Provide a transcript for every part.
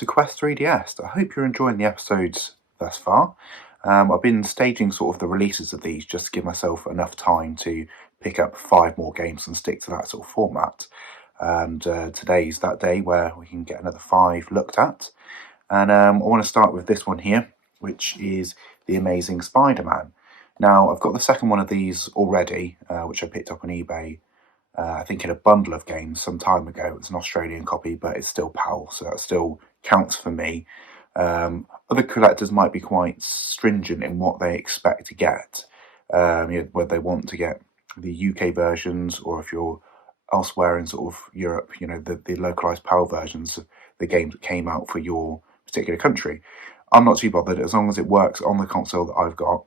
to Quest 3DS. I hope you're enjoying the episodes thus far. I've been staging sort of the releases of these just to give myself enough time to pick up 5 more games and stick to that sort of format. And today's that day where we can get another 5 looked at. And I want to start with this one here, which is The Amazing Spider-Man. Now, I've got the second one of these already, which I picked up on eBay, I think in a bundle of games some time ago. It's an Australian copy, but it's still PAL, so that still counts for me. Other collectors might be quite stringent in what they expect to get, whether they want to get the UK versions, or if you're elsewhere in sort of Europe, the localized PAL versions of the games that came out for your particular country. I'm not too bothered as long as it works on the console that I've got.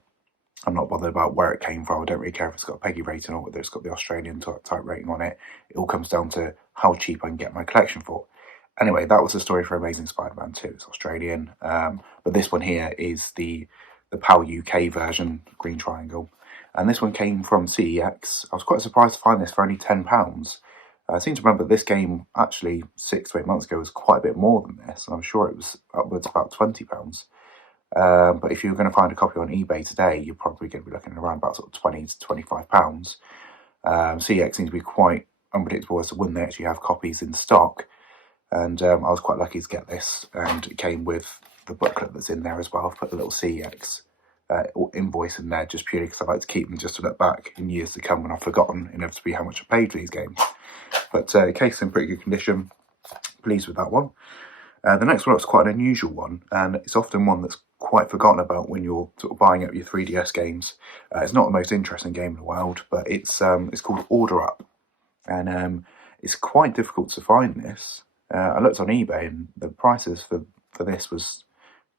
I'm not bothered about where it came from. I don't really care if it's got a PEGI rating or whether it's got the Australian type rating on it. It all comes down to how cheap I can get my collection for. Anyway, that was the story for Amazing Spider-Man 2. It's Australian, but this one here is the PAL UK version, Green Triangle. And this one came from CEX. I was quite surprised to find this for only £10. I seem to remember this game actually 6 to 8 months ago was quite a bit more than this. And I'm sure it was upwards about £20. But if you're going to find a copy on eBay today, you're probably going to be looking around about sort of £20 to £25. CEX seems to be quite unpredictable as to when they actually have copies in stock. And I was quite lucky to get this, and it came with the booklet that's in there as well. I've put the little CEX invoice in there just purely because I like to keep them just to look back in years to come when I've forgotten inevitably how much I paid for these games. But the case is in pretty good condition. Pleased with that one. The next one is quite an unusual one, and it's often one that's quite forgotten about when you're sort of buying up your 3DS games. It's not the most interesting game in the world, but it's called Order Up, and it's quite difficult to find this. I looked on eBay, and the prices for this was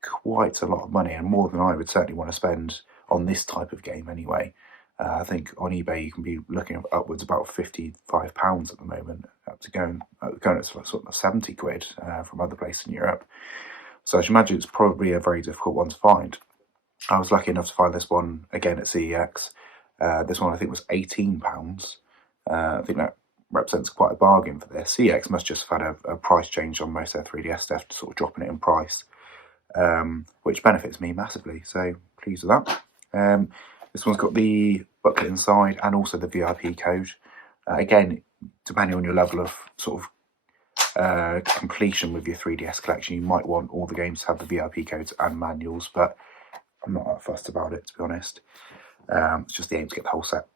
quite a lot of money, and more than I would certainly want to spend on this type of game anyway. I think on eBay you can be looking at upwards about £55 at the moment, up to going at sort of 70 quid from other places in Europe. So I should imagine it's probably a very difficult one to find. I was lucky enough to find this one again at CEX. This one I think was £18. I think that represents quite a bargain for this. CEX must just have had a price change on most of their 3DS stuff, to sort of dropping it in price, which benefits me massively. So pleased with that. This one's got the booklet inside and also the VIP code. Again, depending on your level of sort of completion with your 3DS collection, you might want all the games to have the VIP codes and manuals, but I'm not that fussed about it, to be honest. It's just the aim to get the whole set.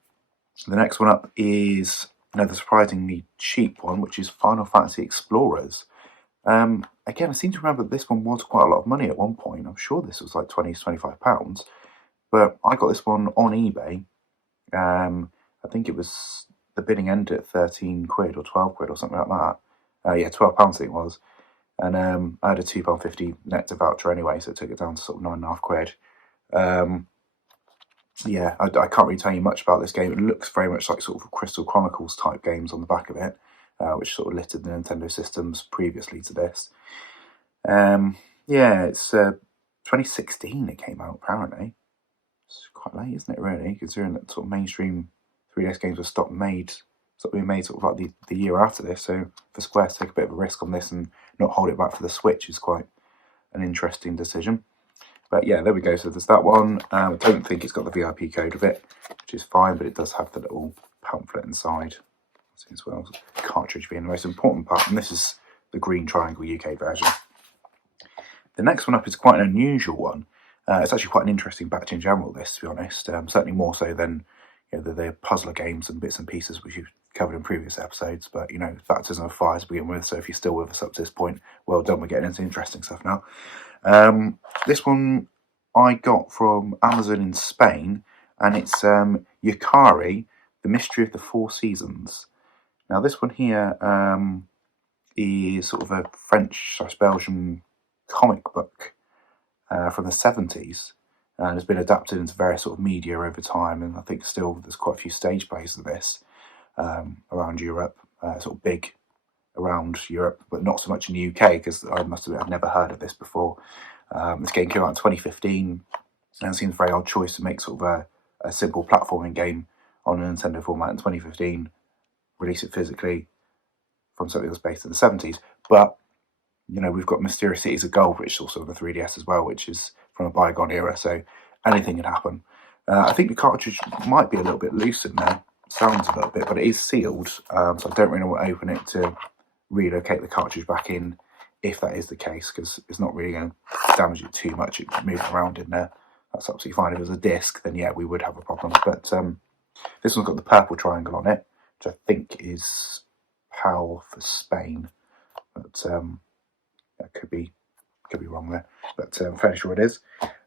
The next one up is another surprisingly cheap one, which is Final Fantasy Explorers. Again, I seem to remember that this one was quite a lot of money at one point. I'm sure this was like £20 to £25. But I got this one on eBay. I think it was, the bidding ended at 13 quid or 12 quid or something like that. Yeah, £12 I think it was. And I had a £2.50 net to voucher anyway, so it took it down to sort of 9.5 quid. Yeah, I can't really tell you much about this game. It looks very much like sort of Crystal Chronicles type games on the back of it, which sort of littered the Nintendo systems previously to this. Yeah, it's 2016 it came out apparently. It's quite late, isn't it, really, considering that sort of mainstream 3DS games were stopped being made sort of like the year after this. So for Square to take a bit of a risk on this and not hold it back for the Switch is quite an interesting decision. But yeah, there we go. So there's that one. I don't think it's got the VIP code of it, which is fine, but it does have the little pamphlet inside as well. Cartridge being the most important part, and this is the Green Triangle UK version. The next one up is quite an unusual one. It's actually quite an interesting batch in general, this, to be honest. Certainly more so than the puzzler games and bits and pieces which you've covered in previous episodes. But, Baptism of Fire to begin with, so if you're still with us up to this point, well done, we're getting into interesting stuff now. This one I got from Amazon in Spain, and it's Yukari, The Mystery of the Four Seasons. Now, this one here is sort of a French/Belgian comic book from the 70s, and has been adapted into various sort of media over time, and I think still there's quite a few stage plays of this around Europe, sort of big around Europe, but not so much in the UK, because I must admit I've never heard of this before. This game came out in 2015, and it seems a very odd choice to make sort of a simple platforming game on a Nintendo format in 2015, release it physically from something that was based in the 70s, but we've got Mysterious Cities of Gold, which is also on the 3DS as well, which is from a bygone era, so anything can happen. I think the cartridge might be a little bit loose in there, sounds a little bit, but it is sealed, so I don't really want to open it to relocate the cartridge back in if that is the case, because it's not really going to damage it too much. It moving around in there, that's absolutely fine. If it was a disc, then yeah, we would have a problem. But this one's got the purple triangle on it, which I think is PAL for Spain, but that could be wrong there, but I'm fairly sure it is.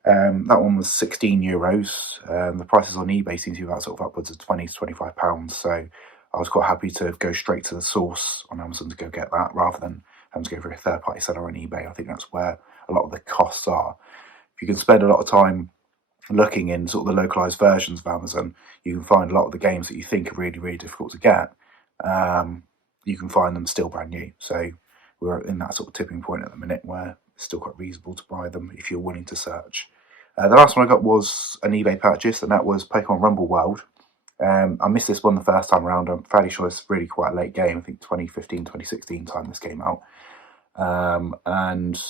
That one was €16. The prices on eBay seem to be about sort of upwards of £20 to £25, so I was quite happy to go straight to the source on Amazon to go get that, rather than having to go for a third-party seller on eBay. I think that's where a lot of the costs are. If you can spend a lot of time looking in sort of the localized versions of Amazon, you can find a lot of the games that you think are really, really difficult to get. You can find them still brand new. So we're in that sort of tipping point at the minute where it's still quite reasonable to buy them if you're willing to search. The last one I got was an eBay purchase, and that was Pokemon Rumble World. I missed this one the first time around. I'm fairly sure it's really quite a late game. I think 2015, 2016 time this came out. And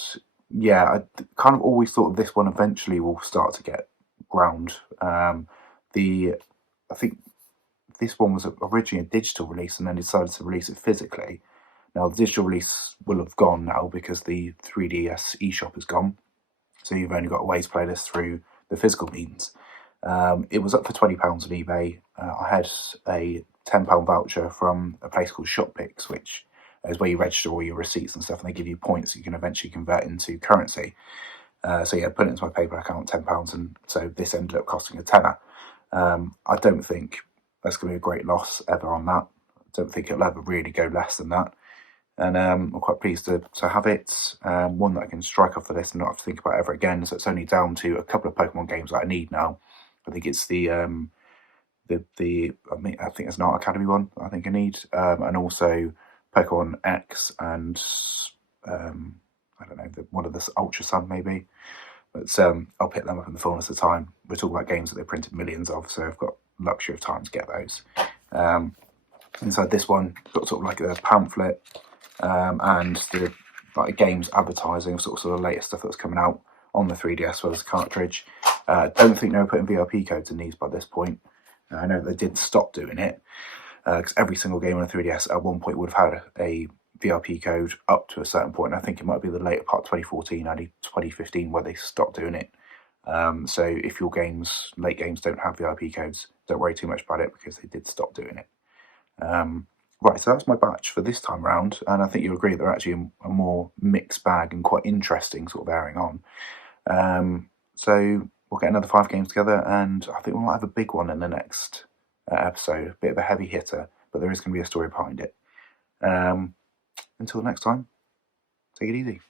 yeah, I kind of always thought this one eventually will start to get ground. I think this one was originally a digital release and then decided to release it physically. Now, the digital release will have gone now because the 3DS eShop is gone. So you've only got a way to play this through the physical means. It was up for £20 on eBay. I had a £10 voucher from a place called ShopPix, which is where you register all your receipts and stuff, and they give you points you can eventually convert into currency. So yeah, put it into my PayPal account, £10, and so this ended up costing a tenner. I don't think that's going to be a great loss ever on that. I don't think it'll ever really go less than that. And I'm quite pleased to have it. One that I can strike off the list and not have to think about ever again. So it's only down to a couple of Pokemon games that I need now. I think it's I think it's an Art Academy one I think I need, and also Pokemon X and I don't know, one of the Ultra Sun maybe. But I'll pick them up in the fullness of time. We're talking about games that they printed millions of, so I've got luxury of time to get those. Inside this one, got sort of like a pamphlet and the games advertising sort of the latest stuff that's coming out on the 3DS as well as the cartridge. Don't think they were putting VIP codes in these by this point. I know they did stop doing it because every single game on the 3DS at one point would have had a VIP code up to a certain point. I think it might be the later part, 2014, early 2015, where they stopped doing it. So if your late games don't have VIP codes, don't worry too much about it because they did stop doing it. Right, so that's my batch for this time round, and I think you'll agree they're actually a more mixed bag and quite interesting sort of airing on. So we'll get another 5 games together, and I think we might have a big one in the next episode, a bit of a heavy hitter, but there is going to be a story behind it. Until next time, take it easy.